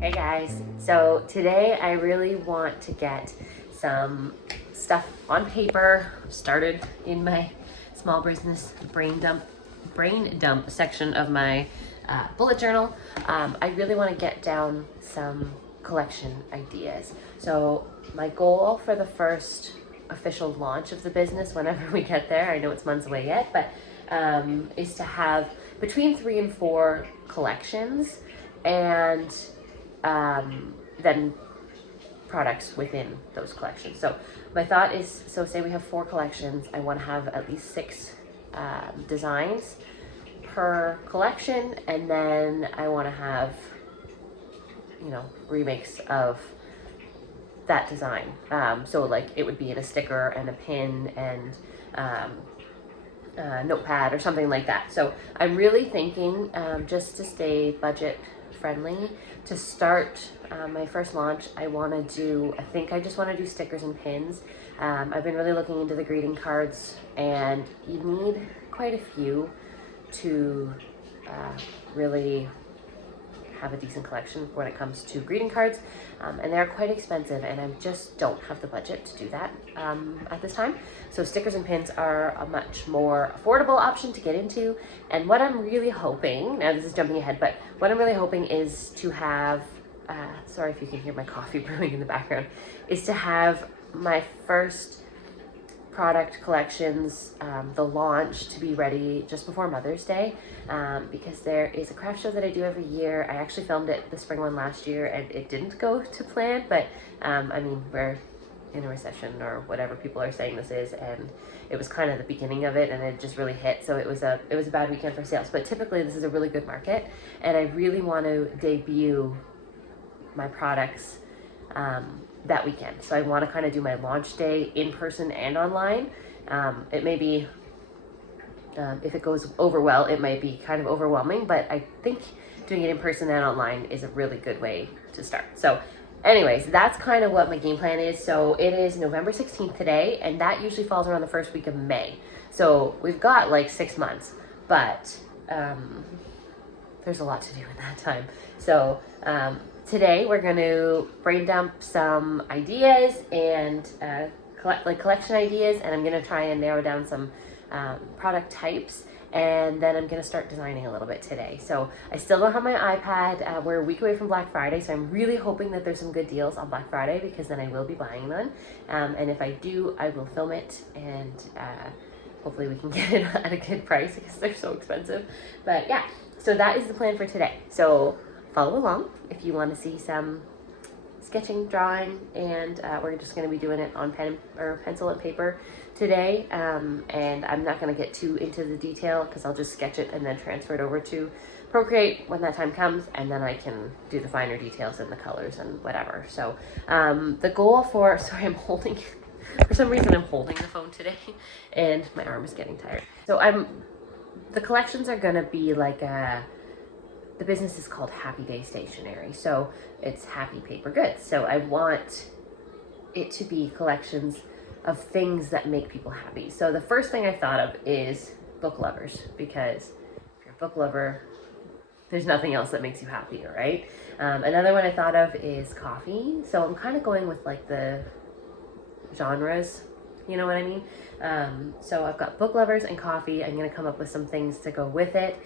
Hey guys, so today I really want to get some stuff on paper started in my small business brain dump section of my bullet journal. I really want to get down some collection ideas. So my goal for the first official launch of the business, whenever we get there, I know it's months away yet, but is to have between 3 and 4 collections, and then products within those collections. So my thought is, so say we have 4 collections, I want to have at least 6 designs per collection, and then I want to have, remakes of that design. So like it would be in a sticker and a pin and notepad or something like that. So I'm really thinking, just to stay budget friendly, to start my first launch, I think I just want to do stickers and pins. I've been really looking into the greeting cards, and you need quite a few to really have a decent collection when it comes to greeting cards, and they're quite expensive, and I just don't have the budget to do that at this time. So stickers and pins are a much more affordable option to get into, and what I'm really hoping, now this is jumping ahead, but what I'm really hoping is to have, sorry if you can hear my coffee brewing in the background, is to have my first product collections, the launch, to be ready just before Mother's Day, because there is a craft show that I do every year. I actually filmed it, the spring one, last year, and it didn't go to plan, but I mean, we're in a recession or whatever people are saying this is, and it was kind of the beginning of it, and it just really hit, so it was a bad weekend for sales. But typically this is a really good market, and I really want to debut my products that weekend. So I want to kind of do my launch day in person and online. It may be, if it goes over well, it might be kind of overwhelming, but I think doing it in person and online is a really good way to start. So anyways, that's kind of what my game plan is. So it is November 16th today, and that usually falls around the first week of May. So we've got like 6 months, but there's a lot to do in that time. So today we're going to brain dump some ideas and collection ideas, and I'm going to try and narrow down some product types, and then I'm going to start designing a little bit today. So I still don't have my iPad. We're a week away from Black Friday, so I'm really hoping that there's some good deals on Black Friday, because then I will be buying them, and if I do, I will film it, and hopefully we can get it at a good price, because they're so expensive. But yeah, so that is the plan for today. So follow along if you want to see some sketching, drawing, and we're just going to be doing it on pencil and paper today, and I'm not going to get too into the detail, because I'll just sketch it and then transfer it over to Procreate when that time comes, and then I can do the finer details and the colors and whatever. So the goal for, sorry, for some reason I'm holding the phone today, and my arm is getting tired. So the collections are going to be like the business is called Happy Day Stationery, so it's happy paper goods. So I want it to be collections of things that make people happy. So the first thing I thought of is book lovers, because if you're a book lover, there's nothing else that makes you happier, right? Another one I thought of is coffee. So I'm kind of going with like the genres, you know what I mean? So I've got book lovers and coffee. I'm going to come up with some things to go with it.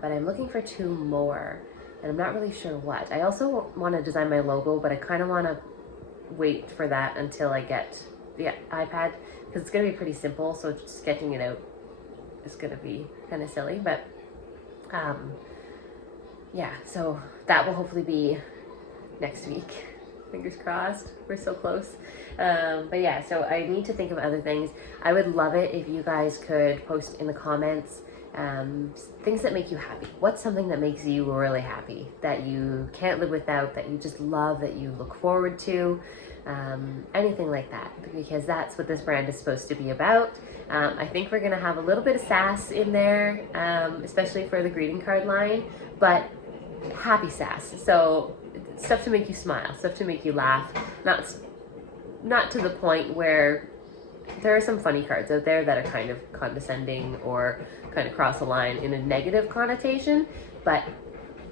But I'm looking for 2 more, and I'm not really sure what. I also want to design my logo, but I kind of want to wait for that until I get the iPad, because it's going to be pretty simple, so just sketching it out is going to be kind of silly. But yeah, so that will hopefully be next week. Fingers crossed, we're so close. But yeah, so I need to think of other things. I would love it if you guys could post in the comments things that make you happy. What's something that makes you really happy, that you can't live without, that you just love, that you look forward to, anything like that, because that's what this brand is supposed to be about. I think we're gonna have a little bit of sass in there, especially for the greeting card line, but happy sass. So stuff to make you smile, stuff to make you laugh, not to the point where there are some funny cards out there that are kind of condescending or kind of cross the line in a negative connotation, but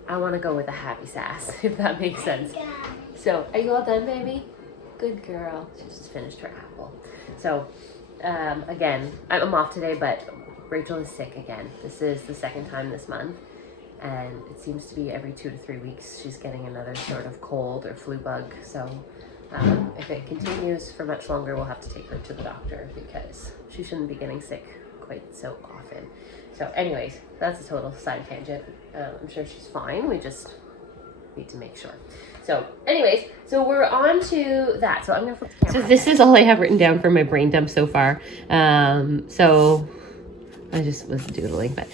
I want to go with a happy sass, if that makes sense. So, are you all done, baby? Good girl. She just finished her apple. So, again, I'm off today, but Rachel is sick again. This is the second time this month, and it seems to be every 2 to 3 weeks she's getting another sort of cold or flu bug. So, if it continues for much longer, we'll have to take her to the doctor because she shouldn't be getting sick quite so often. So anyways, that's a total side tangent. I'm sure she's fine. We just need to make sure. So anyways, so we're on to that. So I'm going to flip the camera. So this is all I have written down for my brain dump so far. So I just was doodling, but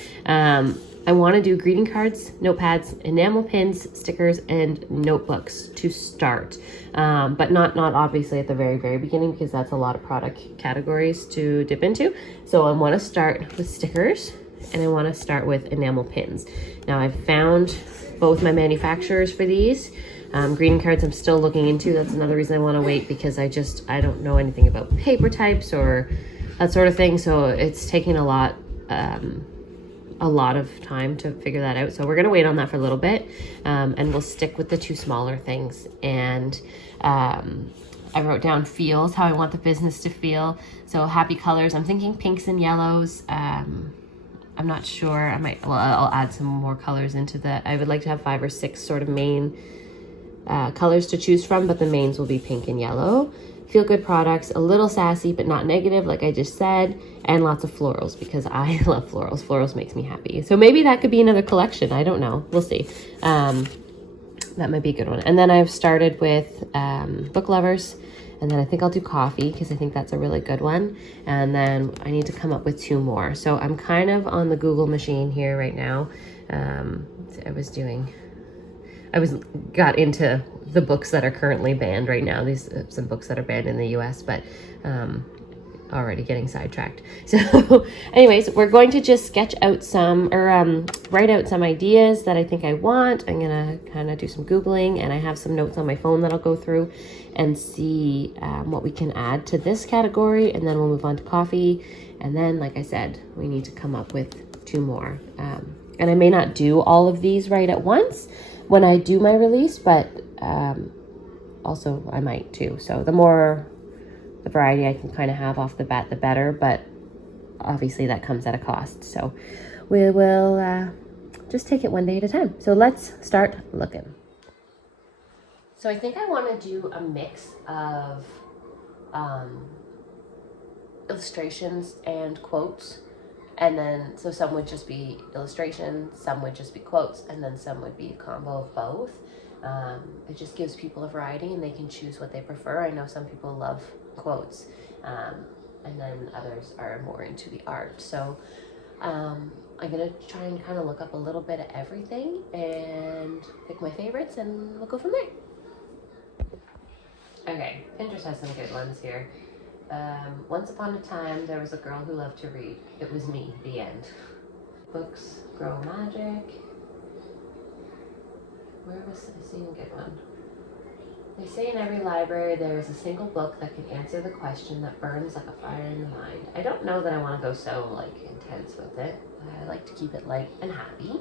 I want to do greeting cards, notepads, enamel pins, stickers, and notebooks to start. But not obviously at the very, very beginning because that's a lot of product categories to dip into. So I want to start with stickers and I want to start with enamel pins. Now I've found both my manufacturers for these. Greeting cards I'm still looking into. That's another reason I want to wait because I don't know anything about paper types or that sort of thing. So it's taking a lot of time to figure that out. So we're going to wait on that for a little bit. And we'll stick with the two smaller things. And I wrote down feels, how I want the business to feel. So happy colors. I'm thinking pinks and yellows. I'm not sure. I'll add some more colors into that. I would like to have 5 or 6 sort of main colors to choose from, but the mains will be pink and yellow. Feel good products, a little sassy, but not negative, like I just said, and lots of florals because I love florals. Florals makes me happy. So maybe that could be another collection. I don't know. We'll see. That might be a good one. And then I've started with book lovers, and then I think I'll do coffee because I think that's a really good one. And then I need to come up with 2 more. So I'm kind of on the Google machine here right now. I got into the books that are currently banned right now. These some books that are banned in the US, but already getting sidetracked. So anyways, we're going to just sketch out write out some ideas that I think I want. I'm gonna kind of do some Googling, and I have some notes on my phone that I'll go through and see what we can add to this category, and then we'll move on to coffee. And then, like I said, we need to come up with 2 more. And I may not do all of these right at once when I do my release, but also I might too. So the variety I can kind of have off the bat, the better, but obviously that comes at a cost. So we will just take it one day at a time. So let's start looking. So I think I want to do a mix of illustrations and quotes. And then, so some would just be illustration, some would just be quotes, and then some would be a combo of both. It just gives people a variety and they can choose what they prefer. I know some people love quotes, and then others are more into the art. So I'm gonna try and kind of look up a little bit of everything and pick my favorites, and we'll go from there. Okay, Pinterest has some good ones here. Once upon a time, there was a girl who loved to read. It was me, the end. Books grow magic. Where was I seeing a good one? They say in every library there is a single book that can answer the question that burns like a fire in the mind. I don't know that I want to go so intense with it. I like to keep it light and happy.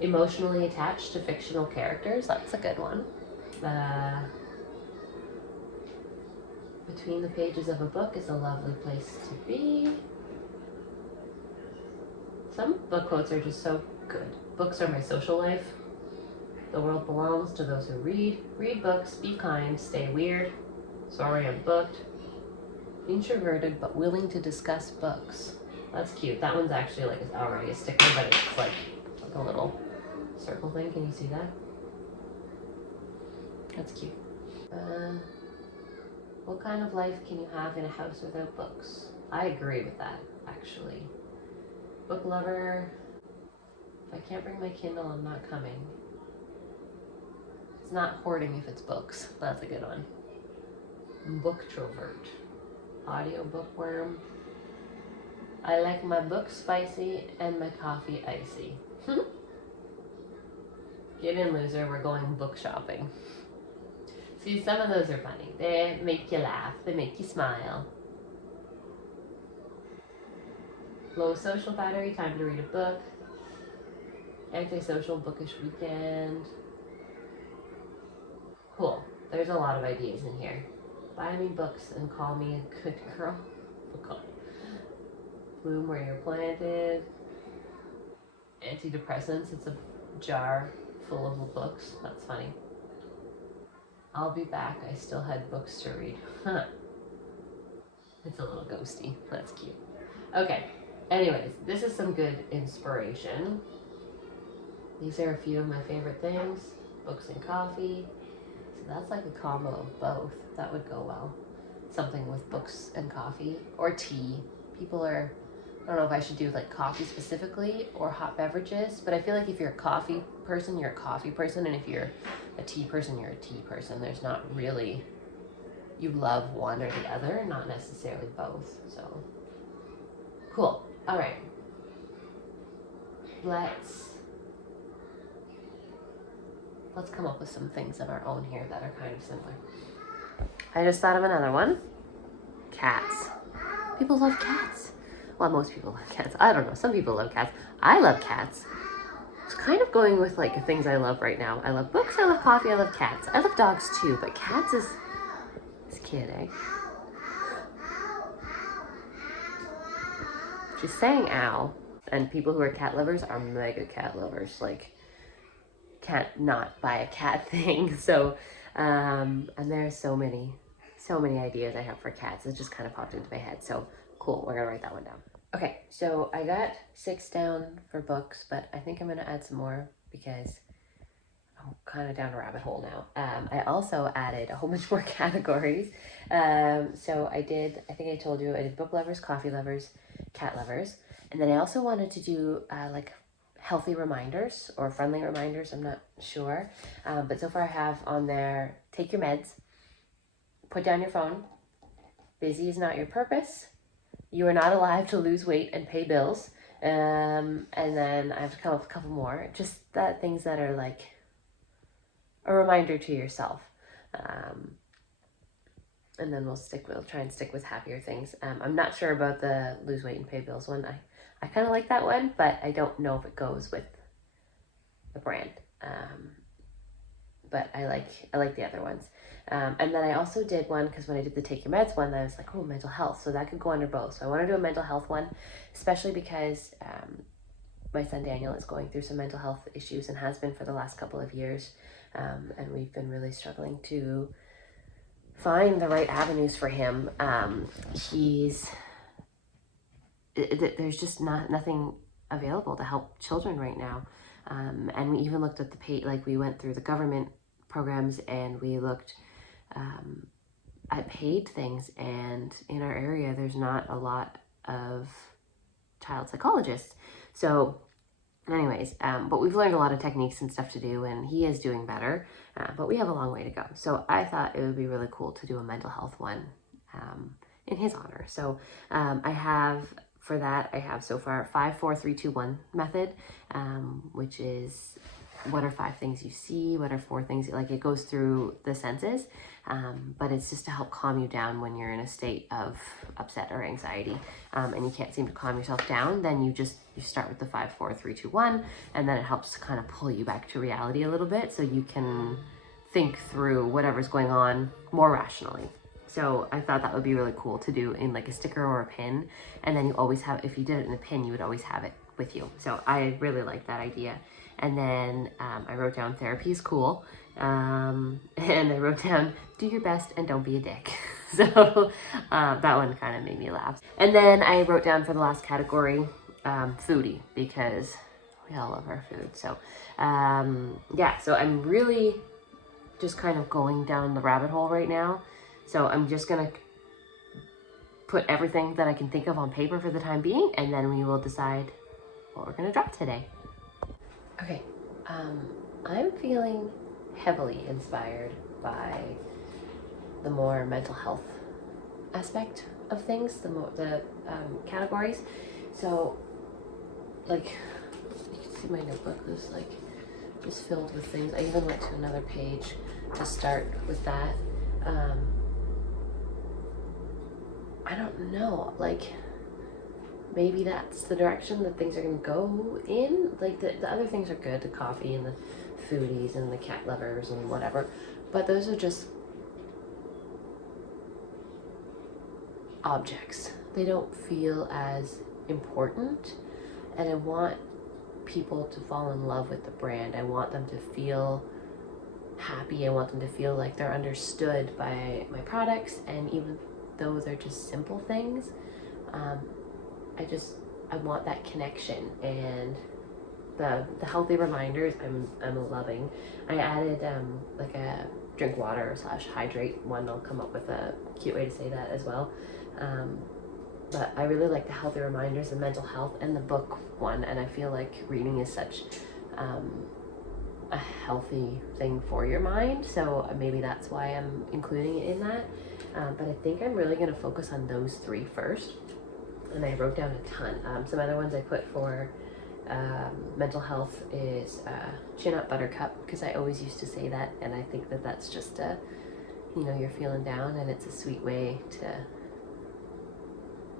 Emotionally attached to fictional characters. That's a good one. Between the pages of a book is a lovely place to be. Some book quotes are just so good. Books are my social life. The world belongs to those who read. Read books, be kind, stay weird. Sorry, I'm booked. Introverted but willing to discuss books. That's cute. That one's actually it's already a sticker, but it's like a little circle thing. Can you see that? That's cute. What kind of life can you have in a house without books? I agree with that, actually. Book lover. If I can't bring my Kindle, I'm not coming. It's not hoarding if it's books. That's a good one. Booktrovert. Audio bookworm. I like my books spicy and my coffee icy. Get in, loser. We're going book shopping. See, some of those are funny. They make you laugh. They make you smile. Low social battery. Time to read a book. Antisocial bookish weekend. Cool. There's a lot of ideas in here. Buy me books and call me a good girl. Bloom where you're planted. Antidepressants. It's a jar full of books. That's funny. I'll be back. I still had books to read. It's a little ghosty. That's cute. Okay. Anyways, this is some good inspiration. These are a few of my favorite things. Books and coffee. So that's like a combo of both. That would go well. Something with books and coffee. Or tea. People are... I don't know if I should do like coffee specifically or hot beverages, but I feel like if you're a coffee person, you're a coffee person, and if you're a tea person, you're a tea person. There's not really, you love one or the other, not necessarily both. So cool. All right. Let's come up with some things of our own here that are kind of similar. I just thought of another one. Cats. People love cats. Well, most people love cats. I don't know. Some people love cats. I love cats. It's kind of going with like the things I love right now. I love books, I love coffee, I love cats. I love dogs too, but cats is kid, eh? She's saying ow. And people who are cat lovers are mega cat lovers. Like, can't not buy a cat thing. So, and there's so many ideas I have for cats. It just kind of popped into my head. So cool, we're gonna write that one down. Okay, so I got 6 down for books, but I think I'm gonna add some more because I'm kind of down a rabbit hole now. I also added a whole bunch more categories. So I think I told you, I did book lovers, coffee lovers, cat lovers. And then I also wanted to do like healthy reminders or friendly reminders, I'm not sure. But so far I have on there, take your meds, put down your phone, busy is not your purpose, you are not alive to lose weight and pay bills. And then I have to come up with a couple more, just that things that are like a reminder to yourself. And then we'll try and stick with happier things. I'm not sure about the lose weight and pay bills one. I kind of like that one, but I don't know if it goes with the brand. But I like the other ones. And then I also did one, because when I did the take your meds one, I was like, oh, mental health. So that could go under both. So I want to do a mental health one, especially because my son Daniel is going through some mental health issues and has been for the last couple of years. And we've been really struggling to find the right avenues for him. There's just nothing available to help children right now. And we even looked at we went through the government programs and we looked at paid things, and in our area there's not a lot of child psychologists. So anyways, but we've learned a lot of techniques and stuff to do, and he is doing better, but we have a long way to go. So I thought it would be really cool to do a mental health one in his honor. So I have so far 5, 4, 3, 2, 1 method, which is what are 5 things you see, what are 4 things, like it goes through the senses, but it's just to help calm you down when you're in a state of upset or anxiety, and you can't seem to calm yourself down. Then you start with the 5, 4, 3, 2, 1, and then it helps to kind of pull you back to reality a little bit so you can think through whatever's going on more rationally. So I thought that would be really cool to do in like a sticker or a pin, and then you always have, if you did it in a pin, you would always have it with you. So I really like that idea. And then I wrote down therapy is cool, and I wrote down do your best and don't be a dick. So that one kind of made me laugh. And then I wrote down for the last category foodie, because we all love our food. So yeah, so I'm really just kind of going down the rabbit hole right now. So I'm just gonna put everything that I can think of on paper for the time being, and then we will decide what we're gonna drop today. Okay, I'm feeling heavily inspired by the more mental health aspect of things, the categories. So, like, you can see my notebook is like just filled with things. I even went to another page to start with that. I don't know, like, maybe that's the direction that things are going to go in. Like the other things are good, the coffee and the foodies and the cat lovers and whatever, but those are just objects. They don't feel as important, and I want people to fall in love with the brand. I want them to feel happy. I want them to feel like they're understood by my products, and even though they're just simple things, I want that connection. And the healthy reminders I'm loving. I added like a drink water / hydrate one. I'll come up with a cute way to say that as well. But I really like the healthy reminders, the mental health, and the book one. And I feel like reading is such a healthy thing for your mind. So maybe that's why I'm including it in that. But I think I'm really going to focus on those 3 first. And I wrote down a ton. Some other ones I put for mental health is chin up buttercup, because I always used to say that, and I think that that's just you're feeling down, and it's a sweet way to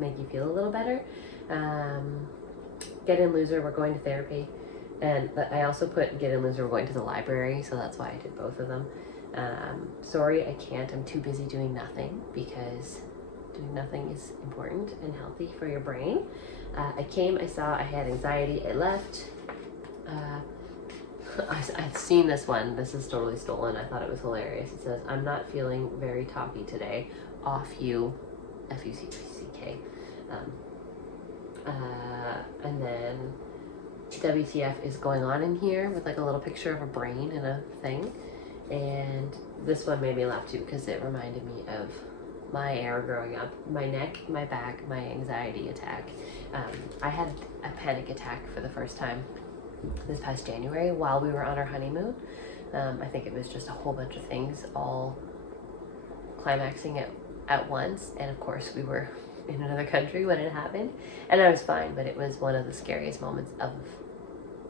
make you feel a little better. Get in loser, we're going to therapy, and I also put get in loser, we're going to the library, so that's why I did both of them. Sorry, I can't, I'm too busy doing nothing, because doing nothing is important and healthy for your brain. I saw I had anxiety, I left. I've seen this one. This is totally stolen. I thought it was hilarious. It says, I'm not feeling very talky today. Off you, F-U-C-K. And then WTF is going on in here with like a little picture of a brain and a thing. And this one made me laugh too, because it reminded me of my era growing up, my neck, my back, my anxiety attack. I had a panic attack for the first time this past January while we were on our honeymoon. I think it was just a whole bunch of things all climaxing at once, and of course we were in another country when it happened, and I was fine, but it was one of the scariest moments of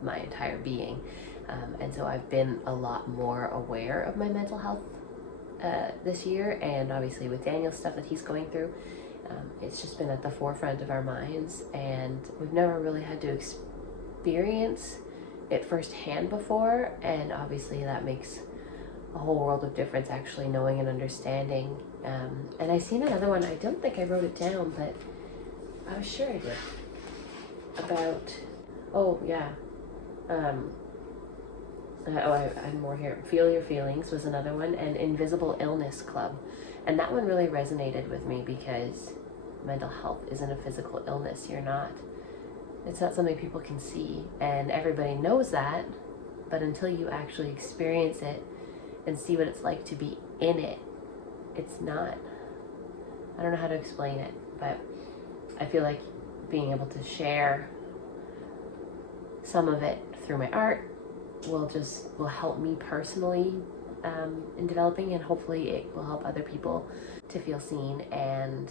my entire being. And so I've been a lot more aware of my mental health this year, and obviously with Daniel's stuff that he's going through, it's just been at the forefront of our minds, and we've never really had to experience it firsthand before, and obviously that makes a whole world of difference, actually knowing and understanding. And I seen another one, I don't think I wrote it down, but I was sure I did, about, I have more here. Feel Your Feelings was another one, and Invisible Illness Club. And that one really resonated with me, because mental health isn't a physical illness. It's not something people can see, and everybody knows that, but until you actually experience it and see what it's like to be in it, it's not, I don't know how to explain it, but I feel like being able to share some of it through my art will help me personally in developing, and hopefully it will help other people to feel seen and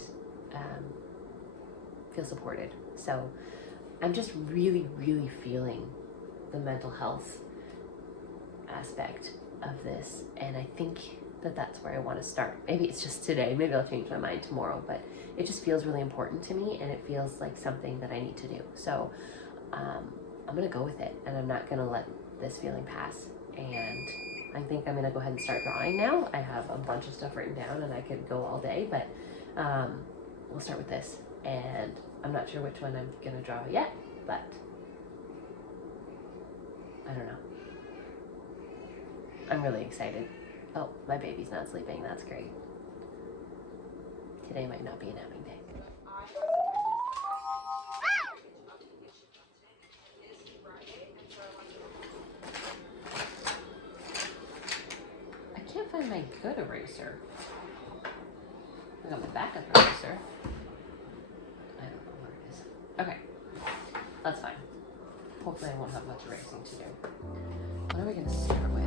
feel supported. So I'm just really, really feeling the mental health aspect of this, and I think that that's where I want to start. Maybe it's just today, maybe I'll change my mind tomorrow, but it just feels really important to me, and it feels like something that I need to do. So I'm gonna go with it, and I'm not gonna let this feeling pass. And I think I'm gonna go ahead and start drawing now. I have a bunch of stuff written down, and I could go all day, but we'll start with this. And I'm not sure which one I'm gonna draw yet, but I don't know. I'm really excited. Oh, my baby's not sleeping. That's great. Today might not be a napping day. I can't find my good eraser. I got my backup eraser. I don't know where it is. Okay, that's fine. Hopefully I won't have much erasing to do. What are we gonna start with?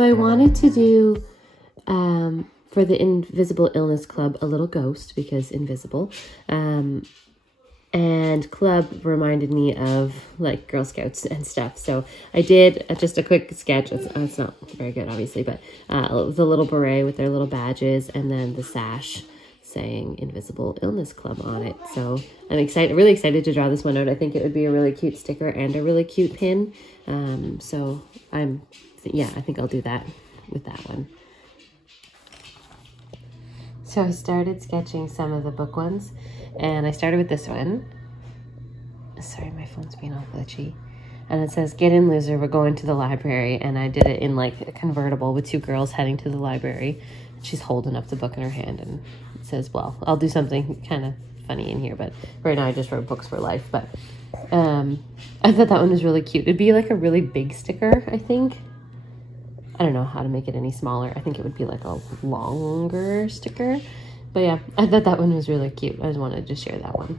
So I wanted to do, for the Invisible Illness Club, a little ghost, because invisible. And club reminded me of like Girl Scouts and stuff. So I did just a quick sketch. It's not very good, obviously, but it was a little beret with their little badges and then the sash saying Invisible Illness Club on it. So I'm really excited to draw this one out. I think it would be a really cute sticker and a really cute pin. So I think I'll do that with that one. So I started sketching some of the book ones, and I started with this one. Sorry, my phone's being all glitchy. And it says, "Get in, loser, we're going to the library." And I did it in like a convertible with two girls heading to the library. She's holding up the book in her hand, and it says, well, I'll do something kind of funny in here, but right now I just wrote Books for Life. But I thought that one was really cute. It'd be like a really big sticker, I think. I don't know how to make it any smaller. I think it would be like a longer sticker. But yeah, I thought that one was really cute. I just wanted to share that one.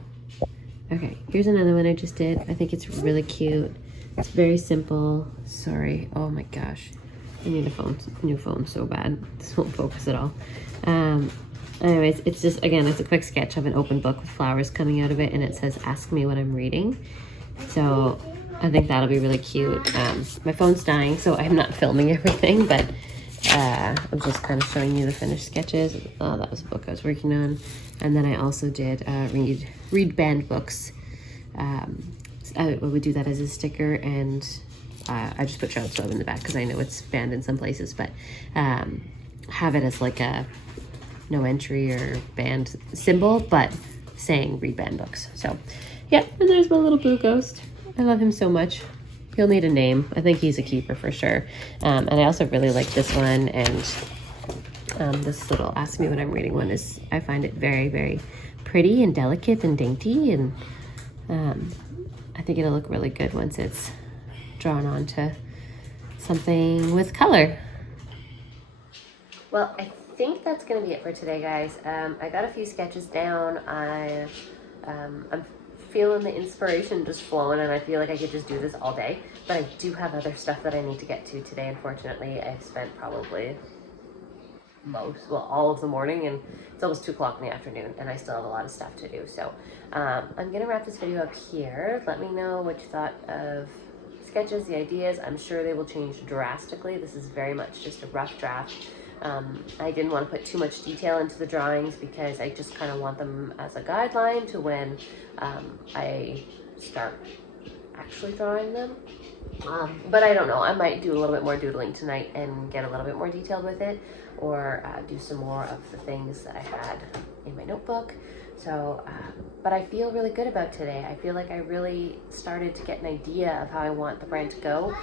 Okay, here's another one I just did. I think it's really cute. It's very simple. Sorry. Oh my gosh. I need a new phone so bad. This won't focus at all. Anyways, it's just, again, it's a quick sketch of an open book with flowers coming out of it, and it says, "Ask me what I'm reading." So I think that'll be really cute. My phone's dying, so I'm not filming everything, but I'm just kind of showing you the finished sketches. Oh, that was a book I was working on. And then I also did read banned books. I would do that as a sticker, and I just put Charlotte's Web in the back because I know it's banned in some places, but have it as like a no entry or banned symbol, but saying read banned books. So yeah, and there's my little blue ghost. I love him so much. He'll need a name. I think he's a keeper for sure. And I also really like this one, and this little Ask Me What I'm Reading one is, I find it very, very pretty and delicate and dainty, and I think it'll look really good once it's drawn onto something with color. Well, I think that's gonna be it for today, guys. I got a few sketches down. I'm feeling the inspiration just flowing, and I feel like I could just do this all day, but I do have other stuff that I need to get to today. Unfortunately, I've spent probably all of the morning, and it's almost 2 o'clock in the afternoon, and I still have a lot of stuff to do. So I'm gonna wrap this video up here. Let me know what you thought of sketches, the ideas. I'm sure they will change drastically. This is very much just a rough draft. I didn't want to put too much detail into the drawings because I just kind of want them as a guideline to when I start actually drawing them. But I don't know, I might do a little bit more doodling tonight and get a little bit more detailed with it, or do some more of the things that I had in my notebook. So, but I feel really good about today. I feel like I really started to get an idea of how I want the brand to go.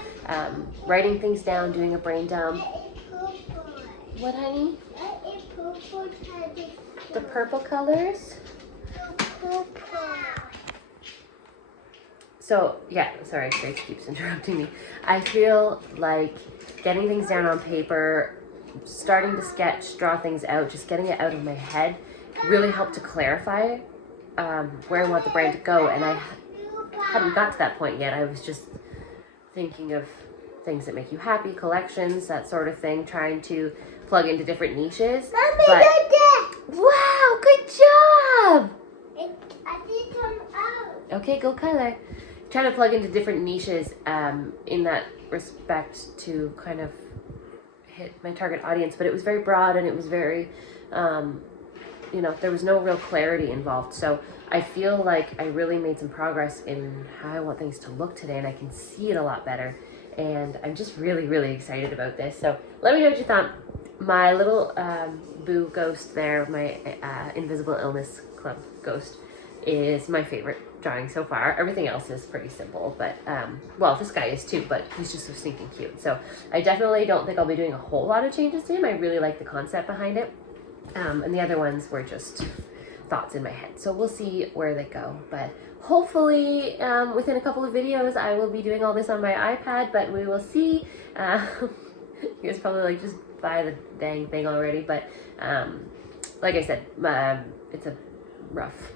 Writing things down, doing a brain dump. What, honey? The purple colors? So, yeah, sorry, Grace keeps interrupting me. I feel like getting things down on paper, starting to sketch, draw things out, just getting it out of my head really helped to clarify where I want the brand to go. And I hadn't got to that point yet. I was just thinking of things that make you happy, collections, that sort of thing, trying to plug into different niches. Mommy, but wow, good job! I did come out. Okay, go color. Trying to plug into different niches in that respect to kind of hit my target audience, but it was very broad, and it was very, there was no real clarity involved. So I feel like I really made some progress in how I want things to look today, and I can see it a lot better. And I'm just really, really excited about this. So let me know what you thought. My little boo ghost there, my Invisible Illness Club ghost, is my favorite drawing so far. Everything else is pretty simple, but well, this guy is too, but he's just so stinking cute. So I definitely don't think I'll be doing a whole lot of changes to him. I really like the concept behind it. And the other ones were just thoughts in my head. So we'll see where they go. But hopefully within a couple of videos, I will be doing all this on my iPad, but we will see. You guys probably like, just buy the dang thing already. But like I said, it's a rough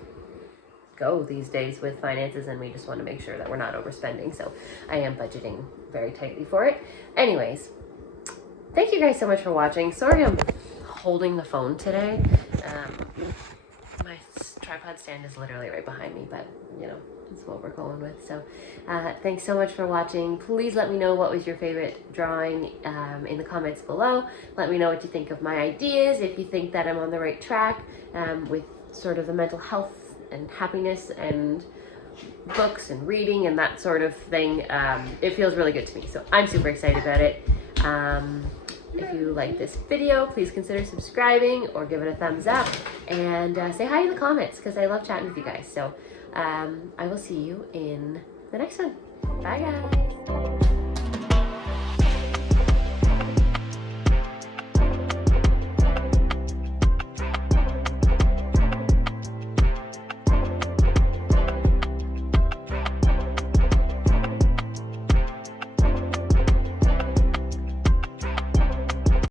go these days with finances, and we just want to make sure that we're not overspending. So I am budgeting very tightly for it. Anyways, thank you guys so much for watching. Sorry I'm holding the phone today. My tripod stand is literally right behind me, but you know, that's what we're going with. So thanks so much for watching. Please let me know what was your favorite drawing in the comments below. Let me know what you think of my ideas, if you think that I'm on the right track with sort of the mental health and happiness and books and reading and that sort of thing. It feels really good to me, so I'm super excited about it. If you like this video, please consider subscribing or give it a thumbs up, and say hi in the comments because I love chatting with you guys. So I will see you in the next one. Bye guys.